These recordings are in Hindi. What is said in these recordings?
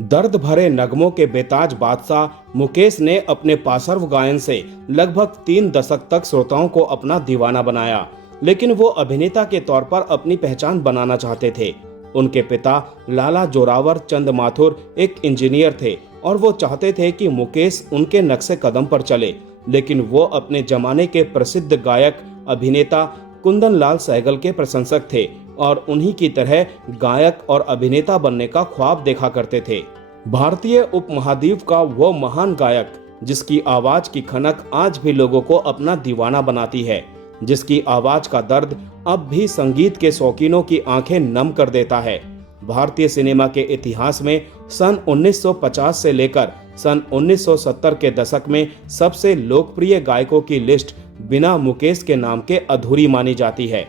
दर्द भरे नगमों के बेताज बादशाह मुकेश ने अपने पार्श्व गायन से लगभग 3 दशक तक श्रोताओं को अपना दीवाना बनाया, लेकिन वो अभिनेता के तौर पर अपनी पहचान बनाना चाहते थे। उनके पिता लाला जोरावर चंद माथुर एक इंजीनियर थे और वो चाहते थे कि मुकेश उनके नक्शे कदम पर चले, लेकिन वो अपने जमाने के प्रसिद्ध गायक अभिनेता कुंदन लाल सहगल के प्रशंसक थे और उन्हीं की तरह गायक और अभिनेता बनने का ख्वाब देखा करते थे। भारतीय उपमहाद्वीप का वो महान गायक जिसकी आवाज की खनक आज भी लोगों को अपना दीवाना बनाती है, जिसकी आवाज का दर्द अब भी संगीत के शौकीनों की आंखें नम कर देता है। भारतीय सिनेमा के इतिहास में सन 1950 से लेकर सन 1970 के दशक में सबसे लोकप्रिय गायकों की लिस्ट बिना मुकेश के नाम के अधूरी मानी जाती है।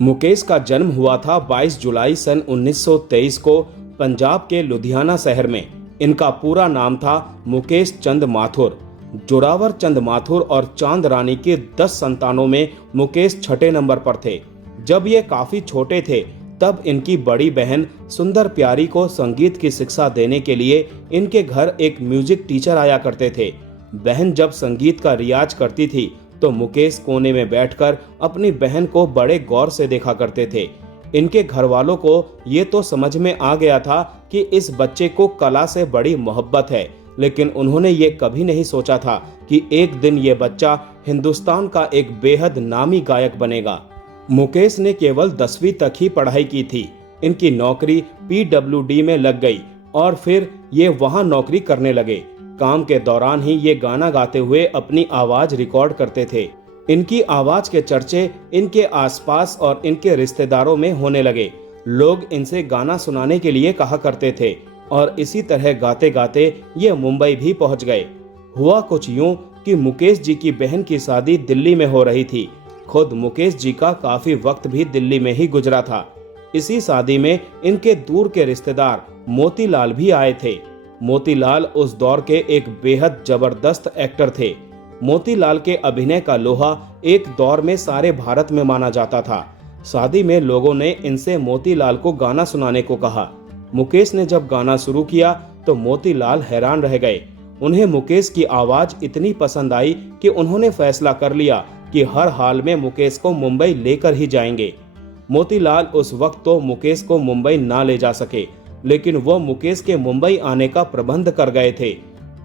मुकेश का जन्म हुआ था 22 जुलाई सन 1923 को पंजाब के लुधियाना शहर में। इनका पूरा नाम था मुकेश चंद माथुर। जोरावर चंद माथुर और चांद रानी के 10 संतानों में मुकेश छठे नंबर पर थे। जब ये काफी छोटे थे तब इनकी बड़ी बहन सुंदर प्यारी को संगीत की शिक्षा देने के लिए इनके घर एक म्यूजिक टीचर आया करते थे। बहन जब संगीत का रियाज करती थी तो मुकेश कोने में बैठकर अपनी बहन को बड़े गौर से देखा करते थे। इनके घर वालों को ये तो समझ में आ गया था कि इस बच्चे को कला से बड़ी मोहब्बत है, लेकिन उन्होंने ये कभी नहीं सोचा था कि एक दिन ये बच्चा हिंदुस्तान का एक बेहद नामी गायक बनेगा। मुकेश ने केवल 10वीं तक ही पढ़ाई की थी। इनकी नौकरी PWD में लग गई और फिर ये वहां नौकरी करने लगे। काम के दौरान ही ये गाना गाते हुए अपनी आवाज रिकॉर्ड करते थे। इनकी आवाज के चर्चे इनके आसपास और इनके रिश्तेदारों में होने लगे। लोग इनसे गाना सुनाने के लिए कहा करते थे और इसी तरह गाते गाते ये मुंबई भी पहुंच गए। हुआ कुछ यूं कि मुकेश जी की बहन की शादी दिल्ली में हो रही थी। खुद मुकेश जी का काफी वक्त भी दिल्ली में ही गुजरा था। इसी शादी में इनके दूर के रिश्तेदार मोतीलाल भी आए थे। मोतीलाल उस दौर के एक बेहद जबरदस्त एक्टर थे। मोतीलाल के अभिनय का लोहा एक दौर में सारे भारत में माना जाता था। शादी में लोगों ने इनसे मोतीलाल को गाना सुनाने को कहा। मुकेश ने जब गाना शुरू किया तो मोतीलाल हैरान रह गए। उन्हें मुकेश की आवाज इतनी पसंद आई कि उन्होंने फैसला कर लिया कि हर हाल में मुकेश को मुंबई लेकर ही जाएंगे। मोतीलाल उस वक्त तो मुकेश को मुंबई ना ले जा सके, लेकिन वो मुकेश के मुंबई आने का प्रबंध कर गए थे।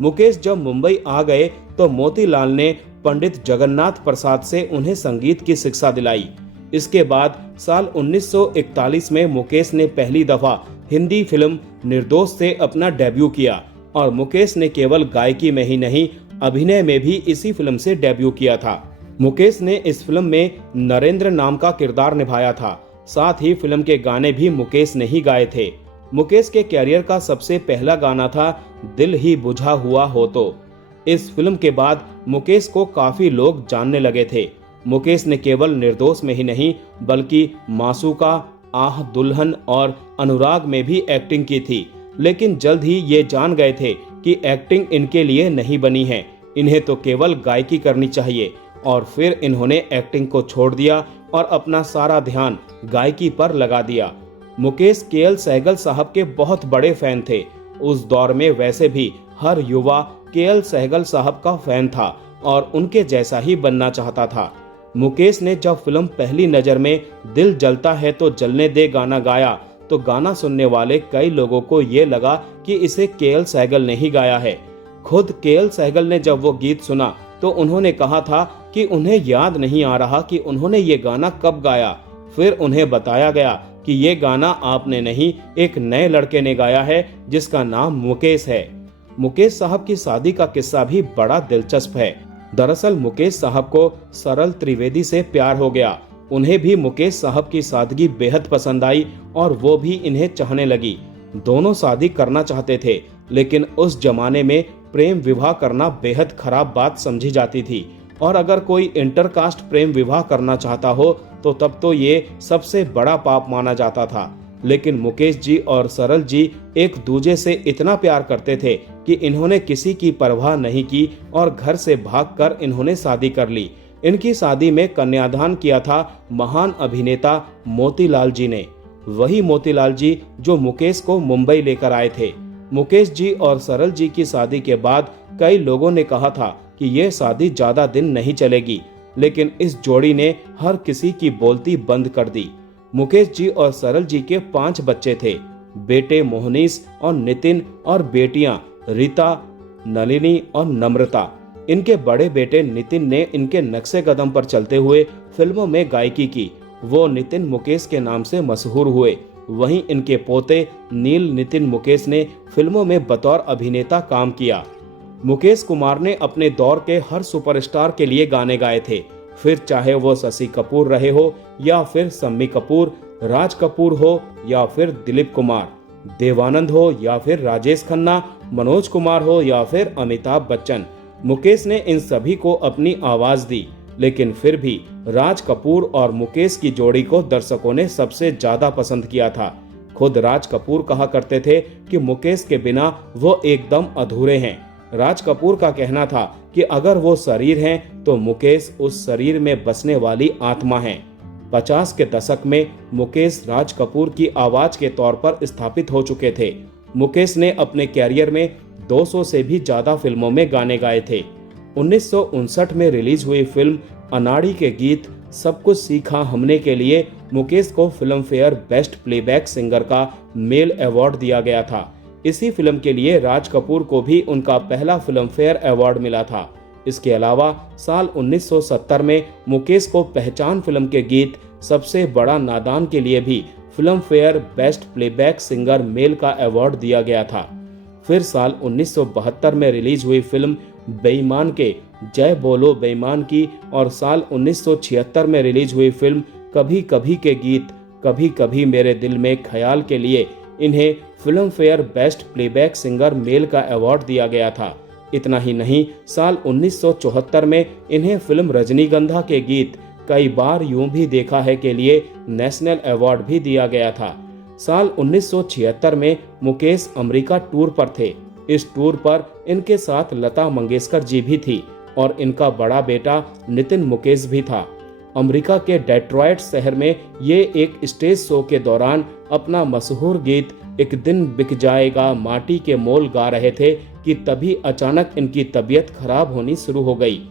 मुकेश जब मुंबई आ गए तो मोतीलाल ने पंडित जगन्नाथ प्रसाद से उन्हें संगीत की शिक्षा दिलाई। इसके बाद साल 1941 में मुकेश ने पहली दफा हिंदी फिल्म निर्दोष से अपना डेब्यू किया और मुकेश ने केवल गायकी में ही नहीं, अभिनय में भी इसी फिल्म से डेब्यू किया था। मुकेश ने इस फिल्म में नरेंद्र नाम का किरदार निभाया था। साथ ही फिल्म के गाने भी मुकेश ने ही गाए थे। मुकेश के कैरियर का सबसे पहला गाना था दिल ही बुझा हुआ हो तो। इस फिल्म के बाद मुकेश को काफी लोग जानने लगे थे। मुकेश ने केवल निर्दोष में ही नहीं बल्कि मासूका, आह दुल्हन और अनुराग में भी एक्टिंग की थी, लेकिन जल्द ही ये जान गए थे कि एक्टिंग इनके लिए नहीं बनी है, इन्हें तो केवल गायकी करनी चाहिए। और फिर इन्होंने एक्टिंग को छोड़ दिया और अपना सारा ध्यान गायकी पर लगा दिया। मुकेश KL सहगल साहब के बहुत बड़े फैन थे। उस दौर में वैसे भी हर युवा KL सहगल साहब का फैन था और उनके जैसा ही बनना चाहता था। मुकेश ने जब फिल्म पहली नजर में दिल जलता है तो जलने दे गाना गाया तो गाना सुनने वाले कई लोगों को ये लगा कि इसे KL सहगल ने ही गाया है। खुद KL सहगल ने जब वो गीत सुना तो उन्होंने कहा था कि उन्हें याद नहीं आ रहा कि उन्होंने ये गाना कब गाया। फिर उन्हें बताया गया कि ये गाना आपने नहीं, एक नए लड़के ने गाया है जिसका नाम मुकेश है। मुकेश साहब की शादी का किस्सा भी बड़ा दिलचस्प है। दरअसल मुकेश साहब को सरल त्रिवेदी से प्यार हो गया। उन्हें भी मुकेश साहब की सादगी बेहद पसंद आई और वो भी इन्हें चाहने लगी। दोनों शादी करना चाहते थे, लेकिन उस जमाने में प्रेम विवाह करना बेहद खराब बात समझी जाती थी और अगर कोई इंटरकास्ट प्रेम विवाह करना चाहता हो तो तब तो ये सबसे बड़ा पाप माना जाता था। लेकिन मुकेश जी और सरल जी एक दूजे से इतना प्यार करते थे कि इन्होंने किसी की परवाह नहीं की और घर से भागकर इन्होंने शादी कर ली। इनकी शादी में कन्यादान किया था महान अभिनेता मोतीलाल जी ने। वही मोतीलाल जी जो मुकेश को मुंबई लेकर आए थे। मुकेश जी और सरल जी की शादी के बाद कई लोगों ने कहा था कि यह शादी ज्यादा दिन नहीं चलेगी, लेकिन इस जोड़ी ने हर किसी की बोलती बंद कर दी। मुकेश जी और सरल जी के 5 बच्चे थे, बेटे मोहनीश और नितिन और बेटियां रीता, नलिनी और नम्रता। इनके बड़े बेटे नितिन ने इनके नक्शे कदम पर चलते हुए फिल्मों में गायकी की। वो नितिन मुकेश के नाम से मशहूर हुए। वहीं इनके पोते नील नितिन मुकेश ने फिल्मों में बतौर अभिनेता काम किया। मुकेश कुमार ने अपने दौर के हर सुपरस्टार के लिए गाने गाए थे, फिर चाहे वो शशि कपूर रहे हो या फिर शम्मी कपूर, राज कपूर हो या फिर दिलीप कुमार, देवानंद हो या फिर राजेश खन्ना, मनोज कुमार हो या फिर अमिताभ बच्चन। मुकेश ने इन सभी को अपनी आवाज दी, लेकिन फिर भी राज कपूर और मुकेश की जोड़ी को दर्शकों ने सबसे ज्यादा पसंद किया था। खुद राज कपूर कहा करते थे कि मुकेश के बिना वो एकदम अधूरे हैं। राज कपूर का कहना था कि अगर वो शरीर हैं तो मुकेश उस शरीर में बसने वाली आत्मा हैं। 50 के दशक में मुकेश राज कपूर की आवाज के तौर पर स्थापित हो चुके थे। मुकेश ने अपने कैरियर में 200 से भी ज्यादा फिल्मों में गाने गाए थे। 1959 में रिलीज हुई फिल्म अनाड़ी के गीत सब कुछ सीखा हमने के लिए मुकेश को film fair best playback singer का मेल अवार्ड दिया गया था। इसी फिल्म के लिए राज कपूर को भी उनका पहला फिल्म फेयर अवार्ड मिला था। इसके अलावा साल 1970 में मुकेश को पहचान फिल्म के गीत सबसे बड़ा नादान के लिए भी film fair best playback singer male का अवार्ड दिया गया था। फिर साल 1972 में रिलीज हुई फिल्म बेईमान के जय बोलो बेईमान की और साल 1976 में रिलीज हुई फिल्म कभी कभी के गीत कभी कभी मेरे दिल में ख्याल के लिए इन्हें film fair best playback singer male का अवार्ड दिया गया था। इतना ही नहीं, साल 1974 में इन्हें फिल्म रजनीगंधा के गीत कई बार यूं भी देखा है के लिए नेशनल अवार्ड भी दिया गया था। साल 1976 में मुकेश अमेरिका टूर पर थे। इस टूर पर इनके साथ लता मंगेशकर जी भी थी और इनका बड़ा बेटा नितिन मुकेश भी था। अमेरिका के डेट्रॉयट शहर में ये एक स्टेज शो के दौरान अपना मशहूर गीत एक दिन बिक जाएगा माटी के मोल गा रहे थे कि तभी अचानक इनकी तबीयत खराब होनी शुरू हो गई।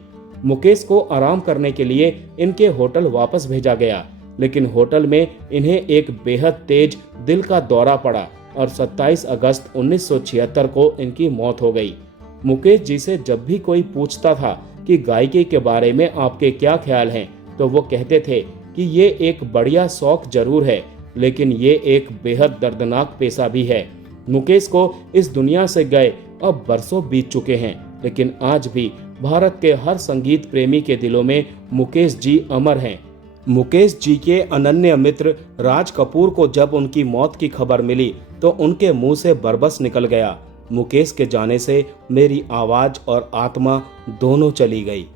मुकेश को आराम करने के लिए इनके होटल वापस भेजा गया, लेकिन होटल में इन्हें एक बेहद तेज दिल का दौरा पड़ा और 27 अगस्त 1976 को इनकी मौत हो गई। मुकेश जी से जब भी कोई पूछता था कि गायकी के बारे में आपके क्या ख्याल हैं, तो वो कहते थे कि ये एक बढ़िया शौक जरूर है, लेकिन ये एक बेहद दर्दनाक पेशा भी है। मुकेश को इस दुनिया से गए अब बरसों बीत चुके हैं, लेकिन आज भी भारत के हर संगीत प्रेमी के दिलों में मुकेश जी अमर हैं। मुकेश जी के अनन्य मित्र राज कपूर को जब उनकी मौत की खबर मिली तो उनके मुंह से बरबस निकल गया। मुकेश के जाने से मेरी आवाज और आत्मा दोनों चली गई।